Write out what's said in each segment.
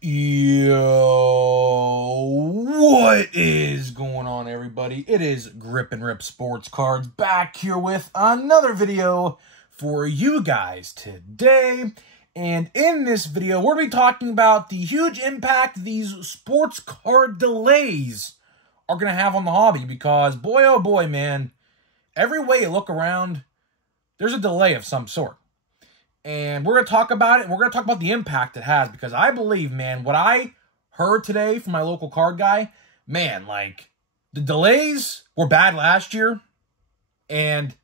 Yo, what is going on, everybody? It is Grip and Rip Sports Cards back here with another video for you guys today. And in this video, we're going to be talking about the huge impact these sports card delays are going to have on the hobby. Because, boy, oh boy, man, every way you look around, there's a delay of some sort. And we're going to talk about it. We're going to talk about the impact it has. Because I believe, man, what I heard today from my local card guy, man, like, the delays were bad last year. And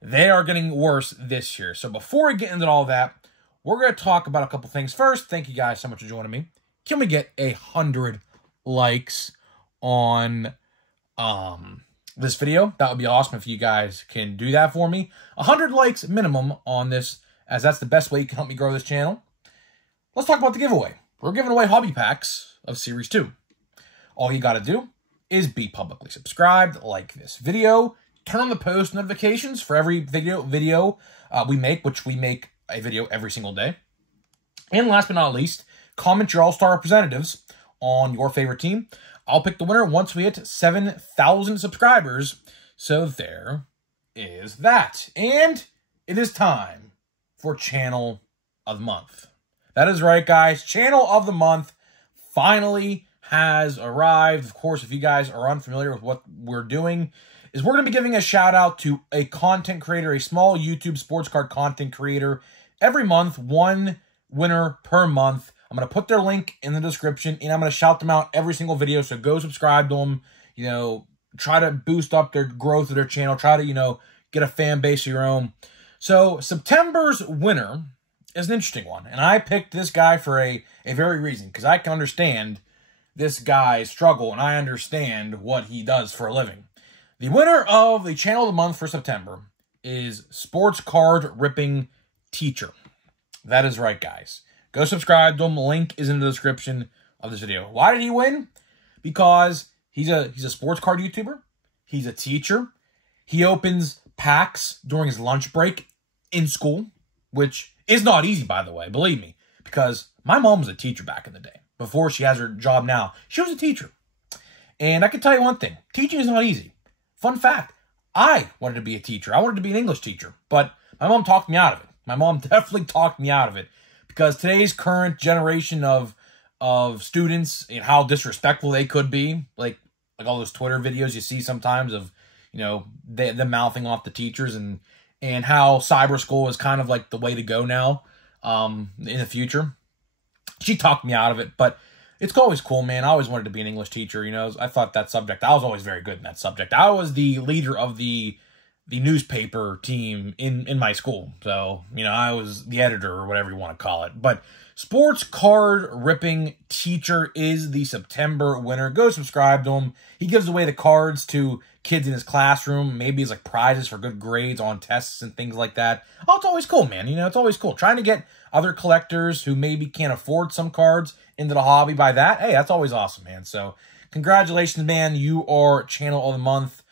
they are getting worse this year. So before we get into all that, we're going to talk about a couple things. First, thank you guys so much for joining me. Can we get 100 likes on this video? That would be awesome if you guys can do that for me. 100 likes minimum on this, as that's the best way you can help me grow this channel. Let's talk about the giveaway. We're giving away hobby packs of Series 2. All you got to do is be publicly subscribed, like this video, turn on the post notifications for every video we make, which we make a video every single day. And last but not least, comment your all-star representatives on your favorite team. I'll pick the winner once we hit 7,000 subscribers. So there is that. And it is time for Channel of the Month. That is right, guys. Channel of the Month finally has arrived. Of course, if you guys are unfamiliar with what we're doing, is we're going to be giving a shout out to a content creator, a small YouTube sports card content creator. Every month, one winner per month. I'm going to put their link in the description, and I'm going to shout them out every single video. So go subscribe to them. You know, try to boost up their growth of their channel. Try to, you know, get a fan base of your own. So September's winner is an interesting one. And I picked this guy for a very reason. Because I can understand this guy's struggle, and I understand what he does for a living. The winner of the Channel of the Month for September is Sports Card Ripping Teacher. That is right, guys. Go subscribe to him. The link is in the description of this video. Why did he win? Because he's a sports card YouTuber. He's a teacher. He opens packs during his lunch break in school, which is not easy, by the way, believe me, because my mom was a teacher back in the day. Before she has her job now, she was a teacher. And I can tell you one thing, teaching is not easy. Fun fact, I wanted to be a teacher. I wanted to be an English teacher, but my mom talked me out of it. My mom definitely talked me out of it, because today's current generation of students and how disrespectful they could be, like all those Twitter videos you see sometimes of, you know, them mouthing off the teachers, and how cyber school is kind of like the way to go now in the future. She talked me out of it, but it's always cool, man. I always wanted to be an English teacher, you know. I thought that subject, I was always very good in that subject. I was the leader of the newspaper team in my school. So, you know, I was the editor or whatever you want to call it. But Sports Card Ripping Teacher is the September winner. Go subscribe to him. He gives away the cards to kids in his classroom. Maybe it's like prizes for good grades on tests and things like that. Oh, it's always cool, man. You know, it's always cool. Trying to get other collectors who maybe can't afford some cards into the hobby by that. Hey, that's always awesome, man. So, congratulations, man. You are Channel of the Month.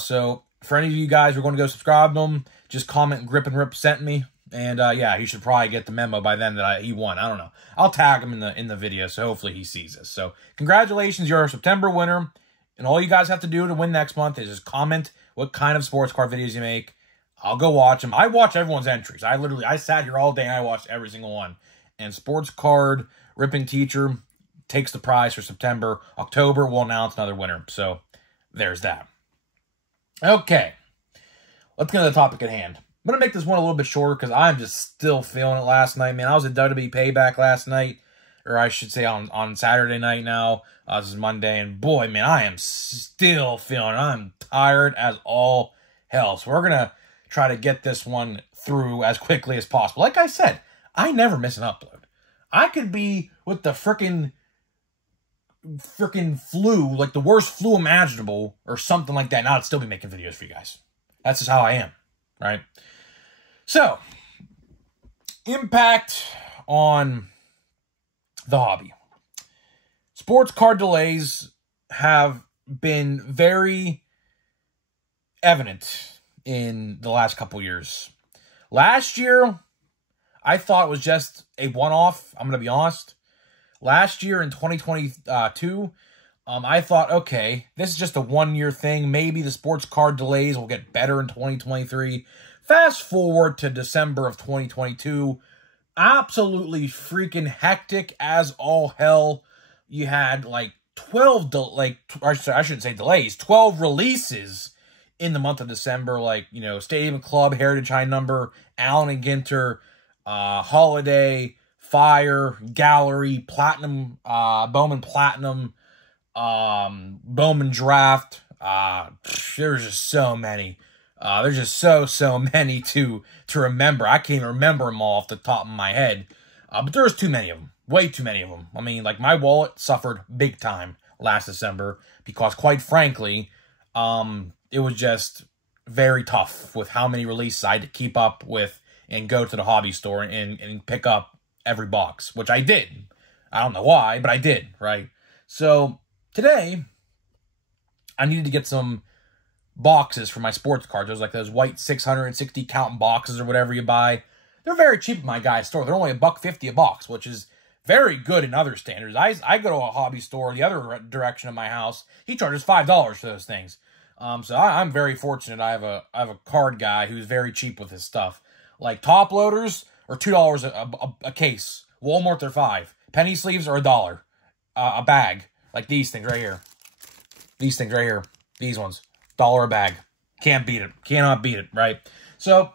So, for any of you guys who are going to go subscribe to him, just comment Grip and Rip sent me. And, yeah, he should probably get the memo by then that he won. I don't know. I'll tag him in the video, so hopefully he sees this. So, congratulations. You're a September winner. And all you guys have to do to win next month is just comment what kind of sports card videos you make. I'll go watch them. I watch everyone's entries. I sat here all day and I watched every single one. And Sports Card Ripping Teacher takes the prize for September. October, we'll announce another winner. So, there's that. Okay, let's get to the topic at hand. I'm going to make this one a little bit shorter because I'm just still feeling it last night, man. I was at WWE Payback last night, or I should say on Saturday night now. This is Monday, and boy, man, I am still feeling it. I'm tired as all hell. So we're going to try to get this one through as quickly as possible. Like I said, I never miss an upload. I could be with the freaking flu, like the worst flu imaginable or something like that, and I'd still be making videos for you guys. That's just how I am, right? So, impact on the hobby. Sports card delays have been very evident in the last couple years. Last year, I thought it was just a one-off, I'm going to be honest. last year in 2022, I thought, okay, this is just a one-year thing. Maybe the sports card delays will get better in 2023. Fast forward to December of 2022, absolutely freaking hectic as all hell. You had like 12, I shouldn't say delays, 12 releases in the month of December, like, you know, Stadium Club, Heritage High Number, Allen and Ginter, Holiday, Fire, Gallery, Platinum, Bowman Platinum, Bowman Draft. There's just so many. There's just so many to remember. I can't even remember them all off the top of my head. But there's too many of them. Way too many of them. I mean, like, my wallet suffered big time last December because, quite frankly, it was just very tough with how many releases I had to keep up with and go to the hobby store and pick up every box, which I did. I don't know why, but I did, right? So today, I needed to get some boxes for my sports cards. There's like those white 660 count boxes or whatever you buy. They're very cheap at my guy's store. They're only $1.50 a box, which is very good in other standards. I go to a hobby store the other direction of my house. He charges $5 for those things. So I'm very fortunate. I have a card guy who's very cheap with his stuff. Like top loaders are $2 a case. Walmart they're $5. Penny sleeves are $1 a bag. Like these things right here. These things right here. These ones. $1 a bag. Can't beat it. Cannot beat it, right? So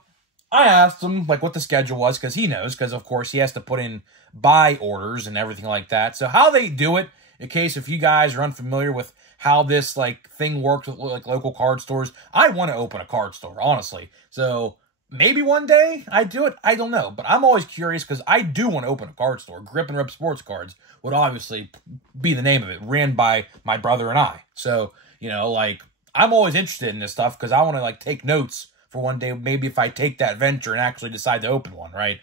I asked him like what the schedule was because he knows, because of course he has to put in buy orders and everything like that. So how they do it, in case if you guys are unfamiliar with how this like thing works with like local card stores, I want to open a card store, honestly. So maybe one day I do it. I don't know, but I'm always curious because I do want to open a card store. Grip and Rip Sports Cards would obviously be the name of it, ran by my brother and I. So, you know, like, I'm always interested in this stuff because I want to like take notes for one day, maybe if I take that venture and actually decide to open one, right?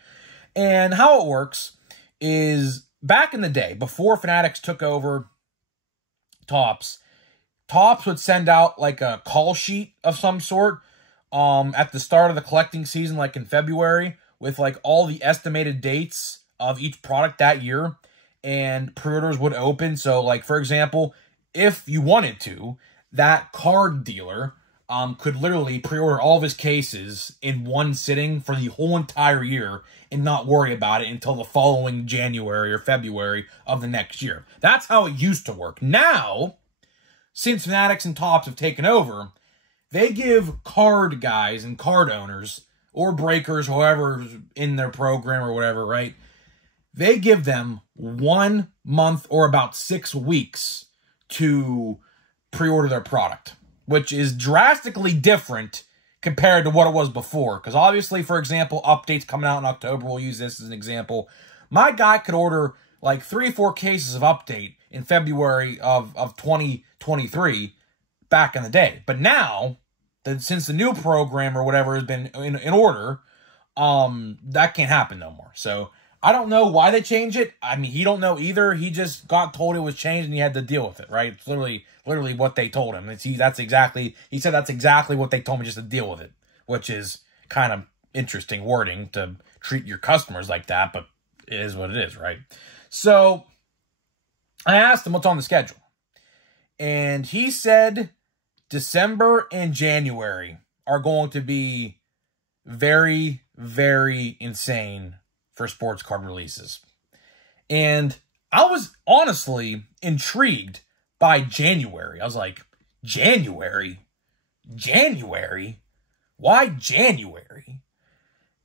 And how it works is back in the day, before Fanatics took over Topps would send out like a call sheet of some sort at the start of the collecting season, like in February, with like all the estimated dates of each product that year, and pre-orders would open. So like, for example, if you wanted to, that card dealer could literally pre-order all of his cases in one sitting for the whole entire year and not worry about it until the following January or February of the next year. That's how it used to work. Now, since Fanatics and Topps have taken over, they give card guys and card owners, or breakers, whoever's in their program or whatever, right? They give them 1 month or about 6 weeks to pre-order their product, which is drastically different compared to what it was before. Because obviously, for example, updates coming out in October, we'll use this as an example. My guy could order like 3 or 4 cases of update in February of 2023 back in the day. But now, since the new program or whatever has been in order, that can't happen no more. So I don't know why they changed it. I mean, he don't know either. He just got told it was changed and he had to deal with it, right? It's literally what they told him. He said that's exactly what they told me, just to deal with it, which is kind of interesting wording to treat your customers like that, but it is what it is, right? So I asked him what's on the schedule, and he said December and January are going to be very, very insane for sports card releases. And I was honestly intrigued by January. I was like, January? January? Why January?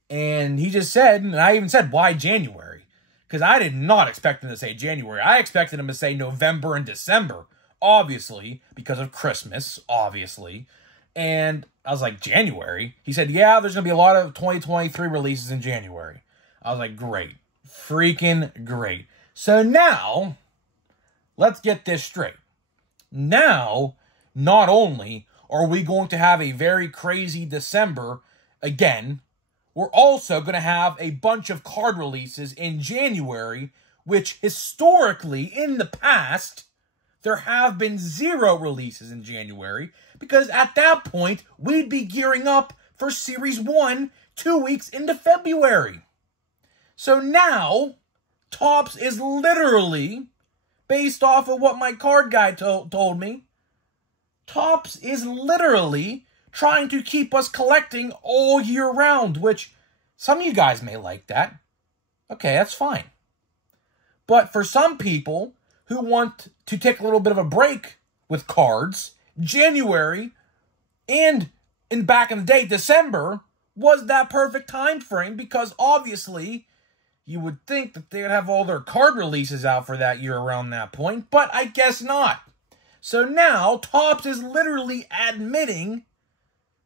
And he just said, and I even said, why January? Because I did not expect him to say January. I expected him to say November and December, obviously, because of Christmas, obviously. And I was like, January? He said, yeah, there's going to be a lot of 2023 releases in January. I was like, great. Freaking great. So now, let's get this straight. Now, not only are we going to have a very crazy December again, we're also going to have a bunch of card releases in January, which historically, in the past, there have been 0 releases in January, because at that point, we'd be gearing up for Series 1 2 weeks into February. So now, Topps is literally, based off of what my card guy told me, Topps is literally trying to keep us collecting all year round, which some of you guys may like that. Okay, that's fine. But for some people who want to take a little bit of a break with cards, January and back in the day, December was that perfect time frame, because obviously you would think that they would have all their card releases out for that year around that point, but I guess not. So now Topps is literally admitting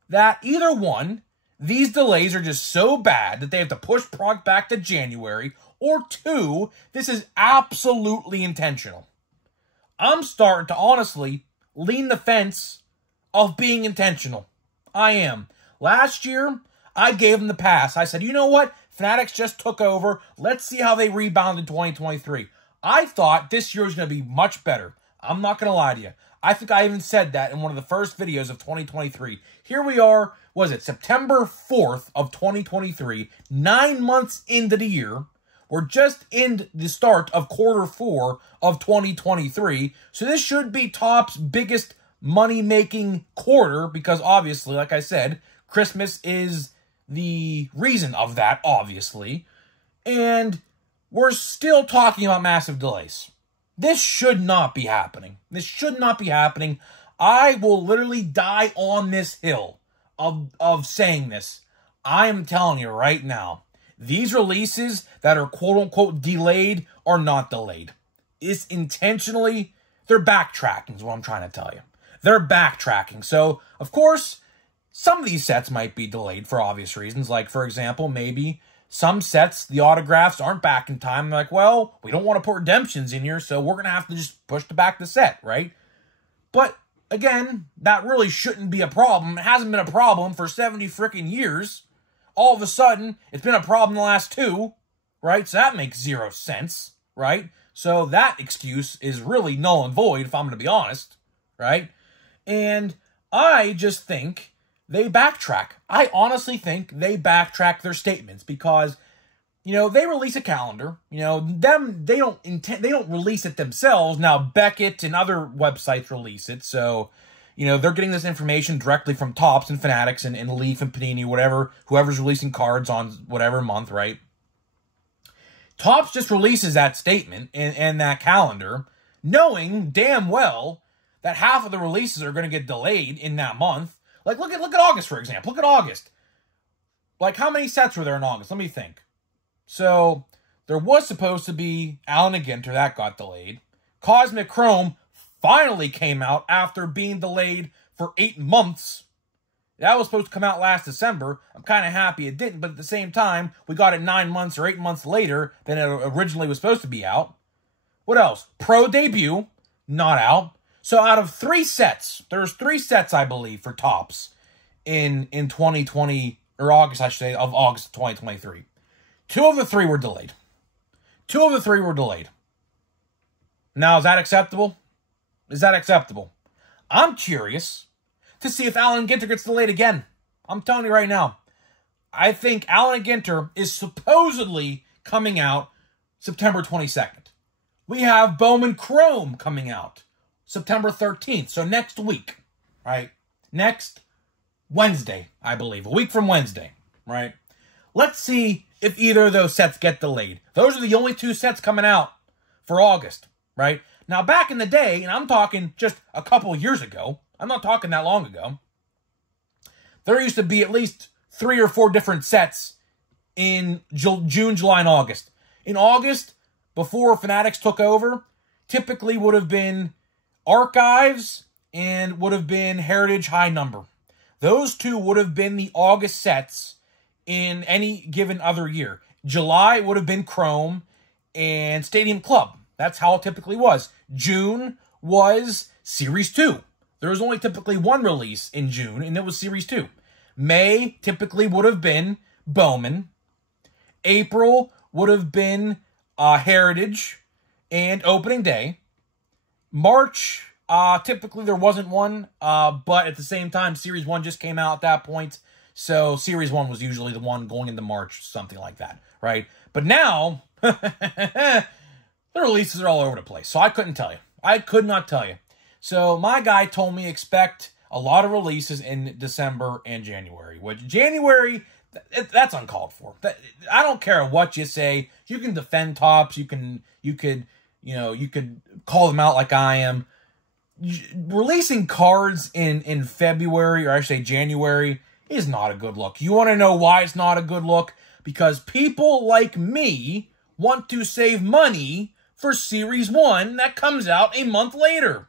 that either one, these delays are just so bad that they have to push product back to January, or two, this is absolutely intentional. I'm starting to honestly lean the fence of being intentional. I am. Last year, I gave them the pass. I said, you know what? Fanatics just took over. Let's see how they rebound in 2023. I thought this year was going to be much better. I'm not going to lie to you. I think I even said that in one of the first videos of 2023. Here we are, was it September 4th of 2023, 9 months into the year. We're just in the start of quarter 4 of 2023. So this should be Topps' biggest money-making quarter, because obviously, like I said, Christmas is the reason of that, obviously. And we're still talking about massive delays. This should not be happening. This should not be happening. I will literally die on this hill of saying this. I am telling you right now, these releases that are quote-unquote delayed are not delayed. It's intentionally, they're backtracking is what I'm trying to tell you. They're backtracking. So, of course, some of these sets might be delayed for obvious reasons. Like, for example, maybe some sets, the autographs aren't back in time. They're like, well, we don't want to put redemptions in here, so we're going to have to just push back the set, right? But, again, that really shouldn't be a problem. It hasn't been a problem for 70 freaking years. All of a sudden, it's been a problem the last 2, right? So that makes 0 sense, right? So that excuse is really null and void, if I'm going to be honest, right? And I just think they backtrack. I honestly think they backtrack their statements because, you know, they release a calendar. You know, they don't release it themselves. Now Beckett and other websites release it, so you know they're getting this information directly from Topps and Fanatics and Leaf and Panini, whatever, whoever's releasing cards on whatever month, right? Topps just releases that statement and that calendar, knowing damn well that half of the releases are going to get delayed in that month. Like, look at August, for example. Look at August. Like, how many sets were there in August? Let me think. So, there was supposed to be Allen and Ginter. That got delayed. Cosmic Chrome finally came out after being delayed for 8 months. That was supposed to come out last December. I'm kind of happy it didn't, but at the same time, we got it 9 months or 8 months later than it originally was supposed to be out. What else? Pro Debut, not out. So out of 3 sets, there's 3 sets, I believe, for Topps in 2020, or August, I should say, of August 2023. 2 of the 3 were delayed. 2 of the 3 were delayed. Now, is that acceptable? Is that acceptable? I'm curious to see if Allen Ginter gets delayed again. I'm telling you right now. I think Allen Ginter is supposedly coming out September 22nd. We have Bowman Chrome coming out September 13th, so next week, right? Next Wednesday, I believe. A week from Wednesday, right? Let's see if either of those sets get delayed. Those are the only 2 sets coming out for August, right? Now, back in the day, and I'm talking just a couple years ago, I'm not talking that long ago, there used to be at least 3 or 4 different sets in June, July, and August. In August, before Fanatics took over, typically would have been Archives and would have been Heritage High Number. Those 2 would have been the August sets in any given other year. July would have been Chrome and Stadium Club. That's how it typically was. June was Series 2. There was only typically 1 release in June, and it was Series 2. May typically would have been Bowman. April would have been Heritage and Opening Day. March, typically there wasn't one, but at the same time, Series 1 just came out at that point. So Series 1 was usually the one going into March, something like that, right? But now, The releases are all over the place, so I couldn't tell you. I could not tell you. So my guy told me expect a lot of releases in December and January. Which January, that's uncalled for. I don't care what you say. You can defend Topps. You could call them out like I am. Releasing cards in February, or I should say January, is not a good look. You want to know why it's not a good look? Because people like me want to save money for Series 1 that comes out a month later.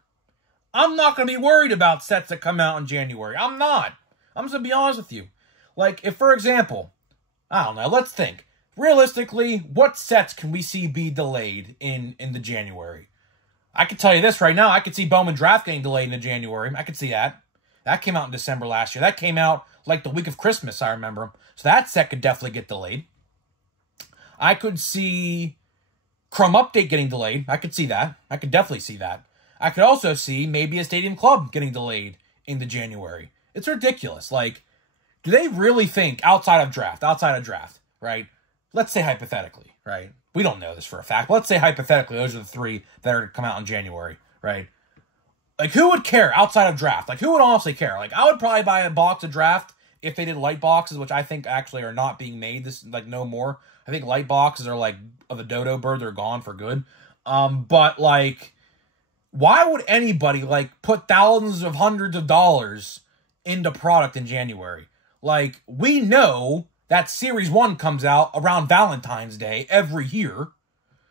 I'm not going to be worried about sets that come out in January. I'm not. I'm just going to be honest with you. Like, if, for example, I don't know, let's think. Realistically, what sets can we see be delayed in the January? I can tell you this right now. I could see Bowman Draft getting delayed into January. I could see that. That came out in December last year. That came out like the week of Christmas, I remember. So that set could definitely get delayed. I could see Chrome Update getting delayed. I could see that. I could definitely see that. I could also see maybe a Stadium Club getting delayed into January. It's ridiculous. Like, do they really think outside of draft, right? Let's say hypothetically, right? We don't know this for a fact, but let's say hypothetically those are the three that are to come out in January, right? Like, who would care outside of draft? Like, who would honestly care? Like, I would probably buy a box of draft if they did light boxes, which I think actually are not being made no more. I think light boxes are like of the dodo bird, they're gone for good. But like, why would anybody like put thousands of hundreds of dollars into product in January? Like, we know that Series 1 comes out around Valentine's Day every year.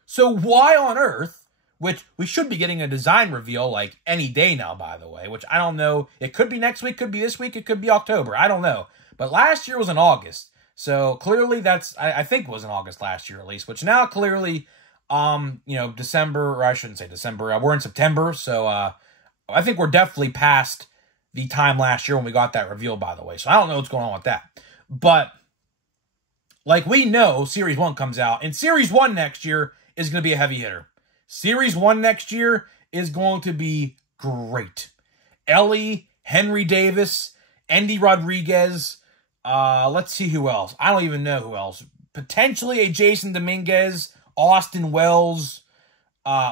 So why on earth, which we should be getting a design reveal like any day now, by the way, which I don't know. It could be next week, could be this week, it could be October. I don't know. But last year was in August. So clearly that's, I think it was in August last year at least, which now clearly, December, or I shouldn't say December, we're in September. So I think we're definitely past the time last year when we got that reveal, by the way. So I don't know what's going on with that. But like, we know Series 1 comes out, and Series 1 next year is going to be a heavy hitter. Series 1 next year is going to be great. Elly, Henry Davis, Endy Rodriguez, let's see who else. I don't even know who else. Potentially a Jason Dominguez, Austin Wells,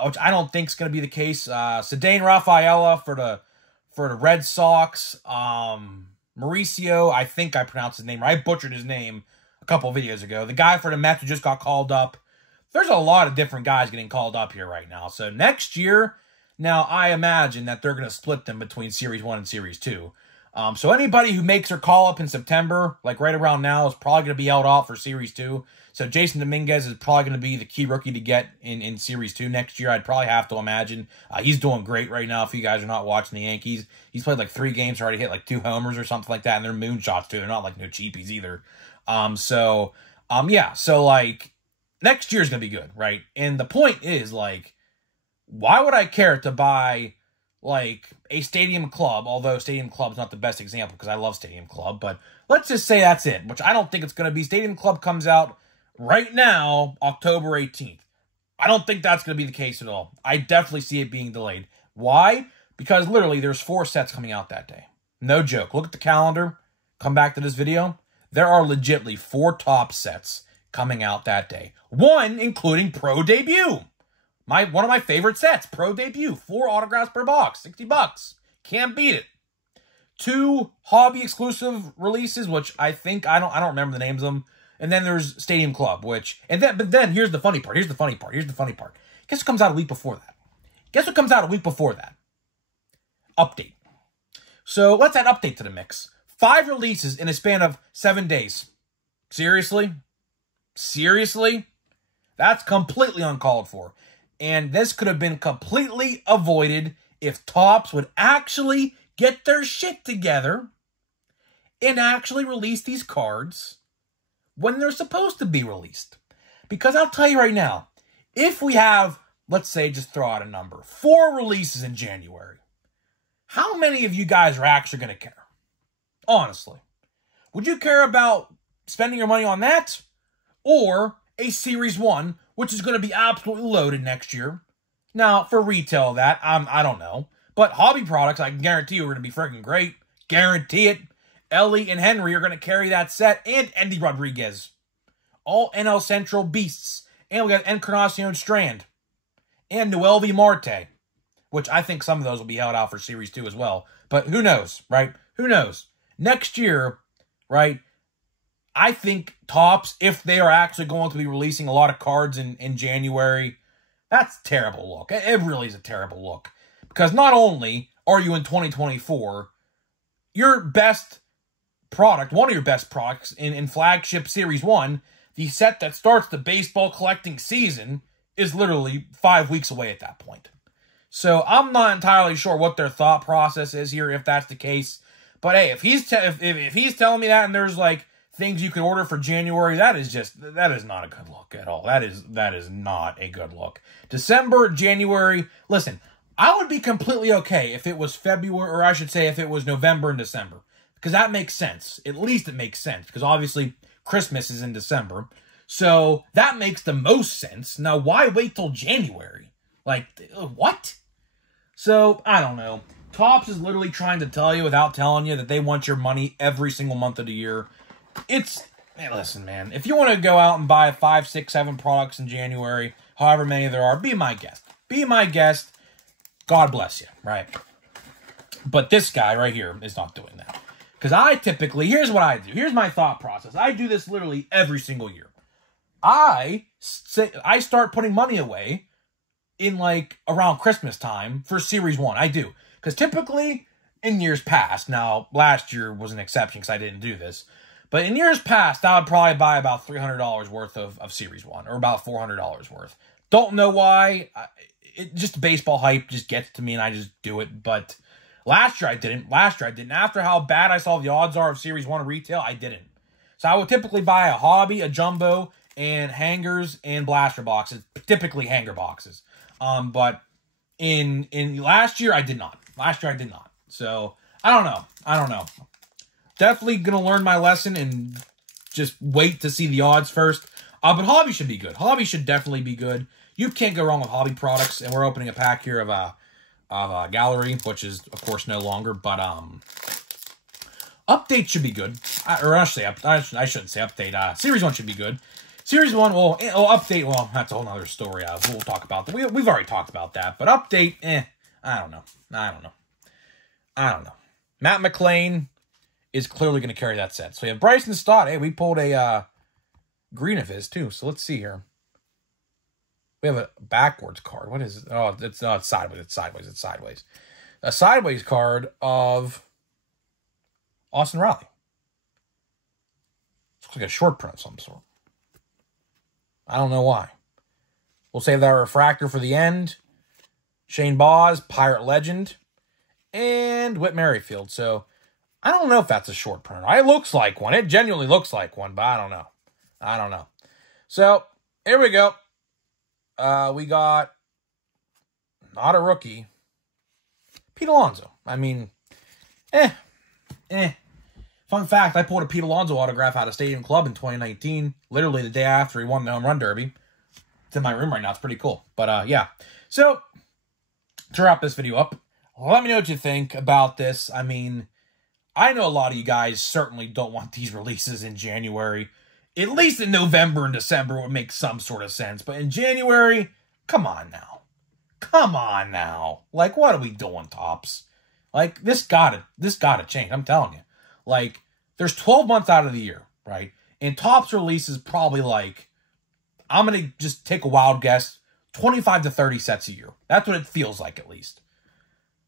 which I don't think is going to be the case. Ceddanne Rafaela for the Red Sox. Mauricio, I think I pronounced his name right. I butchered his name a couple of videos ago. The guy for the Mets who just got called up. There's a lot of different guys getting called up here right now. So next year, now I imagine that they're going to split them between Series 1 and Series 2. So anybody who makes their call up in September, like right around now, is probably going to be held out for Series 2. So Jason Dominguez is probably going to be the key rookie to get in Series 2 next year. I'd probably have to imagine. He's doing great right now. If you guys are not watching the Yankees, he's played like 3 games, already hit like 2 homers or something like that, and they're moonshots too. They're not like no cheapies either. Yeah. So like, next year's going to be good, right? And the point is, like, why would I care to buy, like, a Stadium Club, although Stadium Club's not the best example because I love Stadium Club, but let's just say that's it, which I don't think it's going to be. Stadium Club comes out right now, October 18th. I don't think that's going to be the case at all. I definitely see it being delayed. Why? Because literally there's 4 sets coming out that day. No joke. Look at the calendar. Come back to this video. There are legitimately 4 top sets coming out that day. 1 including Pro Debut. One of my favorite sets, Pro Debut. 4 autographs per box, $60. Can't beat it. 2 hobby exclusive releases, which I think I don't remember the names of them. And then there's Stadium Club, but then here's the funny part. Guess what comes out a week before that? Update. So let's add Update to the mix. 5 releases in a span of 7 days. Seriously? That's completely uncalled for. And this could have been completely avoided if Topps would actually get their shit together and actually release these cards when they're supposed to be released. Because I'll tell you right now, if we have, let's say, just throw out a number, 4 releases in January, how many of you guys are actually going to care? Honestly. Would you care about spending your money on that? Or a Series 1, which is going to be absolutely loaded next year? Now, for retail, I don't know. But hobby products, I can guarantee you, are going to be freaking great. Guarantee it. Elly and Henry are going to carry that set, and Endy Rodriguez. All NL Central beasts. And we got Encarnacion Strand. And Noelvi Marte. Which I think some of those will be held out for Series 2 as well. But who knows, right? Who knows? Next year, right, I think Topps, if they are actually going to be releasing a lot of cards in January, that's a terrible look. It really is a terrible look. Because not only are you in 2024, your best product, one of your best products in Flagship Series 1, the set that starts the baseball collecting season, is literally 5 weeks away at that point. So I'm not entirely sure what their thought process is here, if that's the case. But hey, if he's telling me that and there's like things you can order for January, that is not a good look at all. That is not a good look. December, January, listen, I would be completely okay if it was February, or I should say if it was November and December. Because that makes sense. At least it makes sense. Because obviously Christmas is in December. So that makes the most sense. Now, why wait till January? Like, what? So, I don't know. Topps is literally trying to tell you without telling you that they want your money every single month of the year. Hey, listen, man. If you want to go out and buy 5, 6, 7 products in January, however many there are, be my guest. Be my guest. God bless you, right? But this guy right here is not doing that. Because I typically, here's what I do. Here's my thought process. I do this literally every single year. I start putting money away in like around Christmas time for Series 1. I do. Because typically in years past, now last year was an exception because I didn't do this, but in years past, I would probably buy about $300 worth of Series 1 or about $400 worth. Don't know why. Just baseball hype just gets to me and I just do it. But last year I didn't. After how bad I saw the odds are of Series 1 retail, I didn't. So I would typically buy a hobby, a jumbo, and hangers and blaster boxes, typically hanger boxes. But in last year, I did not. So, I don't know. Definitely going to learn my lesson and just wait to see the odds first. But hobby should be good. Hobby should definitely be good. You can't go wrong with hobby products. And we're opening a pack here of a gallery, which is, of course, no longer. But, update should be good. I shouldn't say update. Series 1 should be good. Series 1 will update. Well, that's a whole other story. We'll talk about that. We've already talked about that. But update, I don't know. Matt McLain is clearly going to carry that set. So we have Bryson Stott. Hey, we pulled a green of his too. So let's see here. We have a backwards card. What is it? Oh, it's sideways. It's sideways. A sideways card of Austin Riley. Looks like a short print of some sort. I don't know why. We'll save that refractor for the end. Shane Baz, Pirate Legend, and Whit Merrifield. So, I don't know if that's a short printer. It looks like one. It genuinely looks like one, but I don't know. So, here we go. We got, not a rookie, Pete Alonso. I mean, Fun fact, I pulled a Pete Alonso autograph out of Stadium Club in 2019, literally the day after he won the home run derby. It's in my room right now. It's pretty cool. But, yeah. So, to wrap this video up, let me know what you think about this. I mean, I know a lot of you guys certainly don't want these releases in January. At least in November and December would make some sort of sense. But in January, come on now. Come on now. Like, what are we doing, Topps? Like, this gotta change. I'm telling you. Like, there's 12 months out of the year, right? And Topps releases probably like, I'm going to just take a wild guess, 25 to 30 sets a year. That's what it feels like, at least.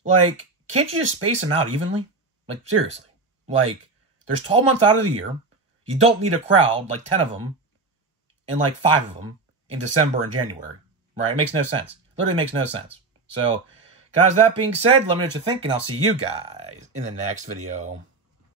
Like, can't you just space them out evenly? Like, seriously. Like, there's 12 months out of the year. You don't need a crowd, like 10 of them, and like 5 of them in December and January, right? It makes no sense. Literally makes no sense. So, guys, that being said, let me know what you think, and I'll see you guys in the next video.